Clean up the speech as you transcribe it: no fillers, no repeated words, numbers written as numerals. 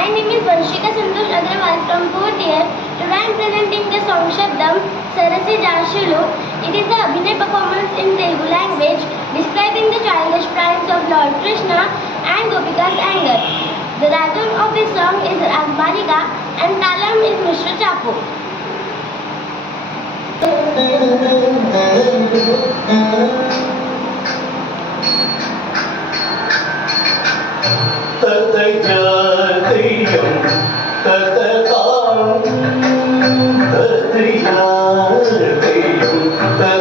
My name is Vanshika Santosh Agrawal from 4th year. Today I am presenting the song Shabdam Sarasi Janshulu. It is the Abhinay performance in Telugu language describing the childish pranks of Lord Krishna and Gopika's anger. The ragam of this song is Ragmarika and Talam is Mishra Chapu. Tata